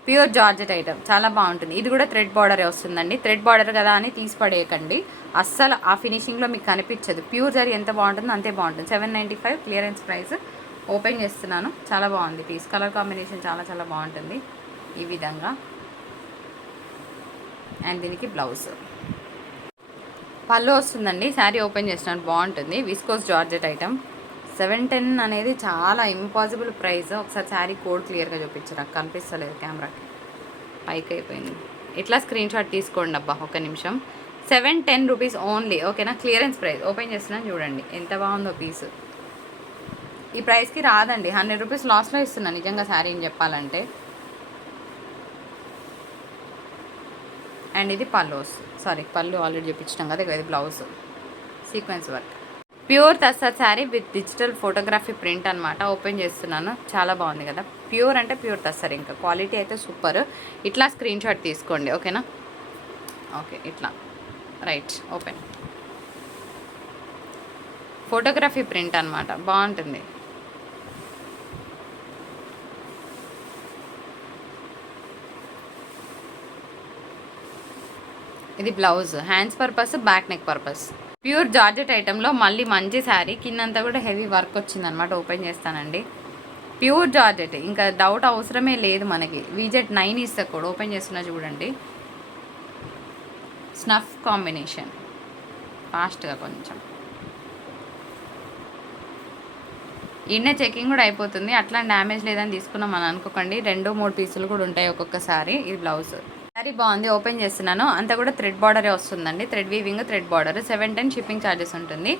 Pure georgette item, చాలా బాగుంటుంది. ఇది కూడా థ్రెడ్ బార్డరే వస్తుందండి. థ్రెడ్ బార్డర్ కదా అని తీసి పడేయకండి, అస్సలు ఆ ఫినిషింగ్లో మీకు కనిపించదు. ప్యూర్ జరీ ఎంత బాగుంటుందో అంతే బాగుంటుంది. 795 క్లియరెన్స్ ప్రైస్. ఓపెన్ చేస్తున్నాను. చాలా బాగుంది పీస్. కలర్ కాంబినేషన్ చాలా చాలా బాగుంటుంది ఈ విధంగా. అండ్ దీనికి బ్లౌజ్, పళ్ళు వస్తుందండి. శారీ ఓపెన్ చేస్తున్నాను, బాగుంటుంది. Viscose georgette item. 710 అనేది చాలా ఇంపాసిబుల్ ప్రైస్. ఒకసారి శారీ కోడ్ క్లియర్గా చూపించు, నాకు కనిపిస్తలేదు కెమెరాకి, పైకి అయిపోయింది. ఇట్లా స్క్రీన్ షాట్ తీసుకోండి అబ్బా, ఒక నిమిషం. 710 రూపీస్ ఓన్లీ, ఓకేనా. Clearance price. ఓపెన్ చేస్తున్నాను చూడండి ఎంత బాగుందో పీసు. ఈ ప్రైస్కి రాదండి. 100 రూపీస్ లాస్లో ఇస్తున్నాను నిజంగా శారీని చెప్పాలంటే. అండ్ ఇది పళ్ళు పళ్ళు ఆల్రెడీ చూపించినాం కదా. ఇది blouse, sequence work. Pure tussar sari with digital photography print అనమాట. ఓపెన్ చేస్తున్నాను. చాలా బాగుంది కదా. ప్యూర్ అంటే ప్యూర్ తస్సర్, ఇంకా క్వాలిటీ అయితే సూపర్. ఇట్లా స్క్రీన్ షాట్ తీసుకోండి, ఓకేనా. ఓకే, ఇట్లా రైట్. ఓపెన్. ఫోటోగ్రఫీ ప్రింట్ అనమాట, బాగుంటుంది. ఇది blouse, hands purpose, back neck purpose. Pure georgette ఐటెంలో మళ్ళీ మంచి శారీ, కిందంతా కూడా హెవీ వర్క్ వచ్చిందనమాట. ఓపెన్ చేస్తానండి. ప్యూర్ జార్జెట్, ఇంకా డౌట్ అవసరమే లేదు మనకి. VZ9 ఇస్తా కూడా. ఓపెన్ చేస్తున్నా చూడండి. స్నఫ్ కాంబినేషన్, ఫాస్ట్గా కొంచెం. ఈయన చెకింగ్ కూడా అయిపోతుంది. అట్లా డ్యామేజ్ లేదని తీసుకున్నాం అని అనుకోకండి. 2-3 పీసులు కూడా ఉంటాయి ఒక్కొక్కసారి. ఇది బ్లౌజ్. శారీ బాగుంది. ఓపెన్ చేస్తున్నాను. అంతా కూడా థ్రెడ్ బార్డరే వస్తుందండి. Thread weaving, thread border. 710 shipping charges ఉంటుంది.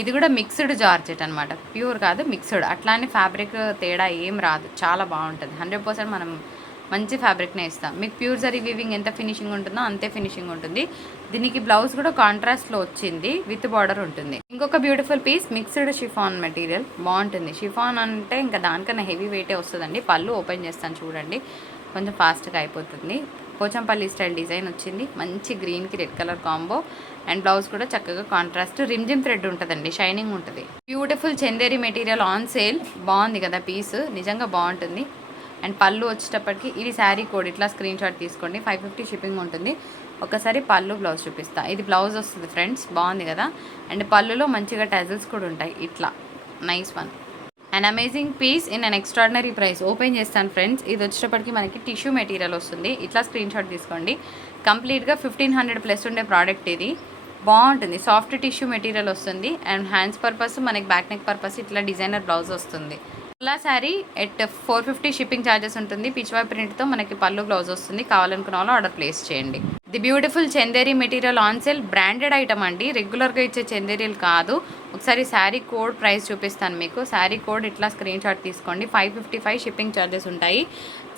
ఇది కూడా మిక్స్డ్ జార్జెట్ అనమాట, ప్యూర్ కాదు మిక్స్డ్. అట్లానే ఫ్యాబ్రిక్ తేడా ఏం రాదు, చాలా బాగుంటుంది. 100% మనం మంచి ఫ్యాబ్రిక్నే ఇస్తాం. మీకు ప్యూర్ జరీ వీవింగ్ ఎంత ఫినిషింగ్ ఉంటుందో అంతే ఫినిషింగ్ ఉంటుంది. దీనికి బ్లౌజ్ కూడా కాంట్రాస్ట్లో వచ్చింది, విత్ బార్డర్ ఉంటుంది. ఇంకొక beautiful piece, mixed chiffon material, బాగుంటుంది. షిఫాన్ అంటే ఇంకా దానికన్నా హెవీ వెయిటే వస్తుందండి. పళ్ళు ఓపెన్ చేస్తాను చూడండి, కొంచెం ఫాస్ట్గా అయిపోతుంది. పోచంపల్లి స్టైల్ డిజైన్ వచ్చింది. మంచి గ్రీన్కి red colour combo. And blouse కూడా చక్కగా కాంట్రాస్ట్ రిమ్జిమ్ థ్రెడ్ ఉంటుందండి, షైనింగ్ ఉంటుంది. Beautiful Chanderi material on sale. బాగుంది కదా పీస్, నిజంగా బాగుంటుంది. అండ్ పళ్ళు వచ్చేటప్పటికి ఇది శారీ కోడ్. ఇట్లా స్క్రీన్ షాట్ తీసుకోండి. 550 షిప్పింగ్ ఉంటుంది. ఒకసారి పళ్ళు బ్లౌజ్ చూపిస్తా. ఇది బ్లౌజ్ వస్తుంది ఫ్రెండ్స్, బాగుంది కదా. అండ్ పళ్ళులో మంచిగా టజల్స్ కూడా ఉంటాయి. ఇట్లా nice one. And amazing piece in an extraordinary price. Open చేస్తాను ఫ్రెండ్స్. ఇది వచ్చేటప్పటికి మనకి టిష్యూ మెటీరియల్ వస్తుంది. ఇట్లా స్క్రీన్ షాట్ తీసుకోండి. కంప్లీట్గా 1500+ ఉండే ప్రోడక్ట్ ఇది. బాగుంటుంది. సాఫ్ట్ టిష్యూ మెటీరియల్ వస్తుంది. అండ్ హ్యాండ్స్ పర్పస్, మనకి బ్యాక్ నెక్ పర్పస్ ఇట్లా డిజైనర్ బ్లౌజ్ వస్తుంది. ఇలా శారీ ఎట్ 450 షిప్పింగ్ ఛార్జెస్ ఉంటుంది. పిచ్వాయ్ ప్రింట్తో మనకి పళ్ళు బ్లౌజ్ వస్తుంది. కావాలనుకున్న వాళ్ళు ఆర్డర్ ప్లేస్ చేయండి. The beautiful Chanderi material on sale, branded item అండి, రెగ్యులర్గా ఇచ్చే చందేరీలు కాదు. ఒకసారి శారీ కోడ్ ప్రైస్ చూపిస్తాను మీకు. శారీ కోడ్ ఇట్లా స్క్రీన్ షాట్ తీసుకోండి. 555 షిప్పింగ్ ఛార్జెస్ ఉంటాయి.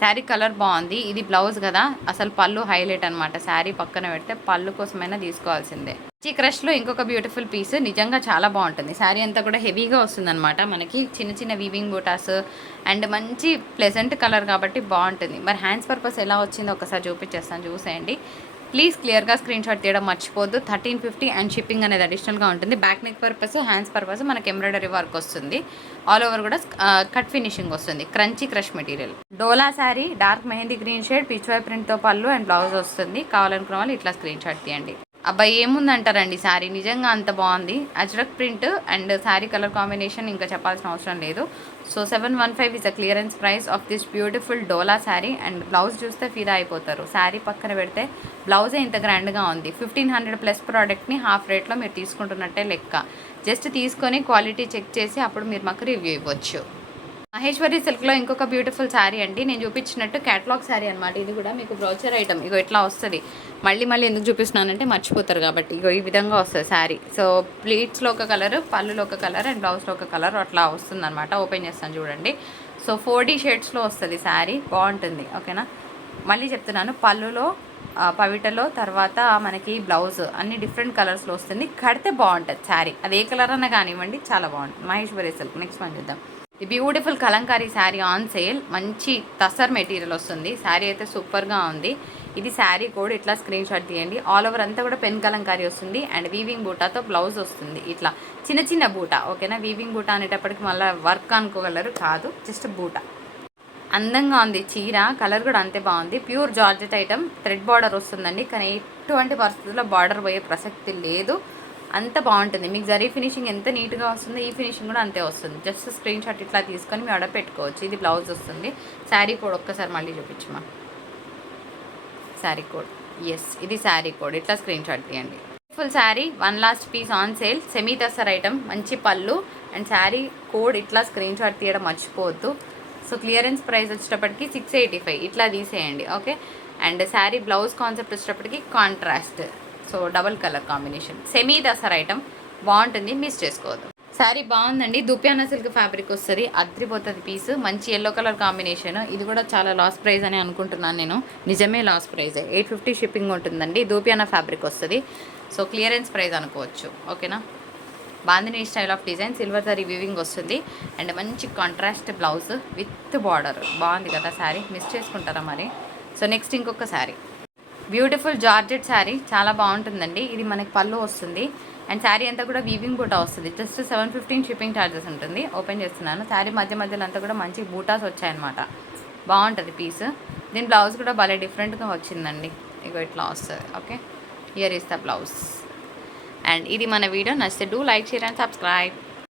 శారీ కలర్ బాగుంది. ఇది బ్లౌజ్ కదా, అసలు పళ్ళు హైలైట్ అనమాట. శారీ పక్కన పెడితే పళ్ళు కోసమైనా తీసుకోవాల్సిందే. ఈ క్రష్లో ఇంకొక బ్యూటిఫుల్ పీస్, నిజంగా చాలా బాగుంటుంది. శారీ అంతా కూడా హెవీగా వస్తుందన్నమాట. మనకి చిన్న చిన్న వీవింగ్ బూటాస్ అండ్ మంచి ప్లెజెంట్ కలర్ కాబట్టి బాగుంటుంది. మరి హ్యాండ్స్ పర్పస్ ఎలా వచ్చిందో ఒకసారి చూపించేస్తాను, చూసేయండి ప్లీజ్. క్లియర్గా స్క్రీన్ షాట్ తీయడం మర్చిపోద్దు. 1350 అండ్ షిప్పింగ్ అనేది అడిషనల్గా ఉంటుంది. Back neck purpose, hands purpose మనకి ఎంబ్రాయిడరీ వర్క్ వస్తుంది. ఆల్ ఓవర్ కూడా కట్ ఫినిషింగ్ వస్తుంది. Crunchy crush material. Dola sari, dark mehendi green shade, Pichwai ప్రింట్తో పళ్ళు అండ్ బ్లౌజ్ వస్తుంది. కావాలనుకున్న వాళ్ళు ఇట్లా స్క్రీన్ షాట్ తీయండి. అబ్బాయి ఏముందంటారండి, శారీ నిజంగా అంత బాగుంది. Ajrakh print and sari colour combination ఇంకా చెప్పాల్సిన అవసరం లేదు. So 715 is the clearance price of this beautiful dola sari. And blouse చూస్తే ఫిదా అయిపోతారు. శారీ పక్కన పెడితే బ్లౌజే ఇంత గ్రాండ్గా ఉంది. 1500 ప్లస్ ప్రోడక్ట్ని హాఫ్ రేట్లో మీరు తీసుకుంటున్నట్టే లెక్క. జస్ట్ తీసుకొని క్వాలిటీ చెక్ చేసి అప్పుడు మీరు మాకు రివ్యూ ఇవ్వచ్చు. మహేశ్వరి సిల్క్లో ఇంకొక బ్యూటిఫుల్ శారీ అండి, నేను చూపించినట్టు క్యాటలాగ్ శారీ అనమాట. ఇది కూడా మీకు బ్రౌచర్ ఐటమ్. ఇగో ఇట్లా వస్తుంది. మళ్ళీ ఎందుకు చూపిస్తున్నానంటే మర్చిపోతారు కాబట్టి. ఇగో ఈ విధంగా వస్తుంది శారీ. సో ప్లీట్స్లో ఒక కలర్, పళ్ళులో ఒక కలర్ అండ్ బ్లౌజ్లో ఒక కలర్ అట్లా వస్తుంది అనమాట. ఓపెన్ చేస్తాను చూడండి. సో 4D షేడ్స్లో వస్తుంది శారీ, బాగుంటుంది. ఓకేనా, మళ్ళీ చెప్తున్నాను, పళ్ళులో పవిటలో తర్వాత మనకి బ్లౌజ్ అన్ని డిఫరెంట్ కలర్స్లో వస్తుంది. కడితే బాగుంటుంది శారీ, అది ఏ కలర్ అన్నా కానివ్వండి, చాలా బాగుంటుంది. మహేశ్వరి సిల్క్. నెక్స్ట్ వన్ చూద్దాం. ఈ beautiful Kalamkari sari on sale, మంచి టసర్ మెటీరియల్ వస్తుంది. శారీ అయితే సూపర్గా ఉంది. ఇది శారీ కోడ్, ఇట్లా స్క్రీన్ షాట్ తీయండి. ఆల్ ఓవర్ అంతా కూడా పెన్ కలంకారీ వస్తుంది అండ్ వీవింగ్ బూటాతో బ్లౌజ్ వస్తుంది. ఇట్లా చిన్న చిన్న బూటా. ఓకేనా, వీవింగ్ బూటా అనేటప్పటికి మళ్ళీ వర్క్ అనుకోగలరు, కాదు జస్ట్ బూటా. అందంగా ఉంది చీర, కలర్ కూడా అంతే బాగుంది. Pure georgette item, thread border వస్తుందండి. కానీ ఎటువంటి పరిస్థితుల్లో బార్డర్ పోయే ప్రసక్తి లేదు. అంత బాగుంటుంది. మీకు జరీ ఫినిషింగ్ ఎంత నీట్గా వస్తుందో ఈ ఫినిషింగ్ కూడా అంతే వస్తుంది. జస్ట్ స్క్రీన్ షాట్ ఇట్లా తీసుకొని మీ ఆర్డర్ పెట్టుకోవచ్చు. ఇది బ్లౌజ్ వస్తుంది. శారీ కోడ్ ఒక్కసారి మళ్ళీ చూపించమా. శారీ కోడ్, ఎస్ ఇది శారీ కోడ్. ఇట్లా స్క్రీన్ షాట్ తీయండి. Full sari, one last piece on sale, semi tussar item, మంచి పళ్ళు అండ్ శారీ కోడ్. ఇట్లా స్క్రీన్ షాట్ తీయడం మర్చిపోవద్దు. సో క్లియరెన్స్ ప్రైస్ వచ్చేటప్పటికి 685 ఇట్లా తీసేయండి. Okay, and sari blouse concept వచ్చేటప్పటికి contrast, so double colour combination, semi tussar item, బాగుంటుంది, మిస్ చేసుకోవద్దు. శారీ బాగుందండి. దుప్యానా సిల్క్ ఫ్యాబ్రిక్ వస్తుంది, అద్రిపోతుంది పీస్. మంచి ఎల్లో కలర్ కాంబినేషన్. ఇది కూడా చాలా లాస్ ప్రైస్ అని అనుకుంటున్నాను నేను. నిజమే లాస్ ప్రైస్. 850 షిప్పింగ్ ఉంటుందండి. దుప్యానా ఫ్యాబ్రిక్ వస్తుంది. సో క్లియరెన్స్ ప్రైస్ అనుకోవచ్చు. ఓకేనా, bandhani style of design, silver zari weaving వస్తుంది అండ్ మంచి కాంట్రాస్ట్ బ్లౌజ్ విత్ బార్డర్. బాగుంది కదా శారీ, మిస్ చేసుకుంటారా మరి. సో నెక్స్ట్ ఇంకొక శారీ, బ్యూటిఫుల్ జార్జెట్ శారీ, చాలా బాగుంటుందండి. ఇది మనకి పళ్ళు వస్తుంది అండ్ శారీ అంతా కూడా వీవింగ్ బూటా వస్తుంది. జస్ట్ 715 షిప్పింగ్ ఛార్జెస్ ఉంటుంది. ఓపెన్ చేస్తున్నాను. శారీ మధ్యలో అంతా కూడా మంచి బూటాస్ వచ్చాయన్నమాట. బాగుంటుంది పీస్. దీని బ్లౌజ్ కూడా భలే డిఫరెంట్గా వచ్చిందండి. ఇగో ఇట్లా వస్తుంది. Okay, here is the blouse. And ఇది మన వీడియో నచ్చితే do like, share and subscribe.